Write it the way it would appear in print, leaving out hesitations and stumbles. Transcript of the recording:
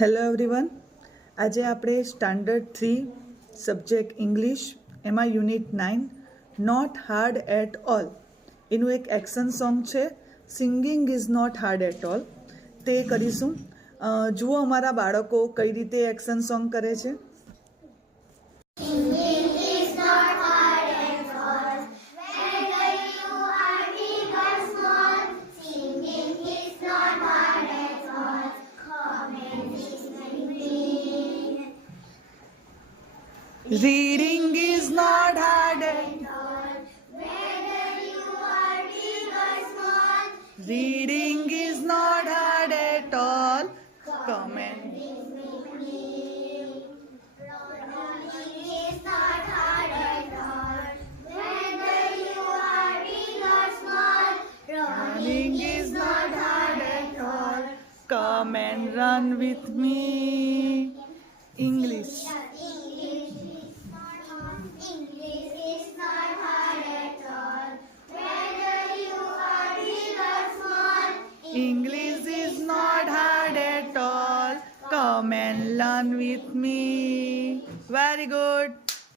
Hello everyone, આજે આપણે standard 3 subject English એમાં unit 9 not hard at all એનું એક એક્શન સોંગ છે singing is not hard at all તે કરીશું. જુઓ અમારા બાળકો કઈ રીતે એક્શન સોંગ કરે છે. Reading is not hard at all, whether you are big or small. Reading is not hard at all. Come and Reading is not hard at all, whether you are big or small. running is not hard at all. Come and run with me. English. English is not hard at all, whether you are big or small. English is not hard at all. Come and learn with me. Very good.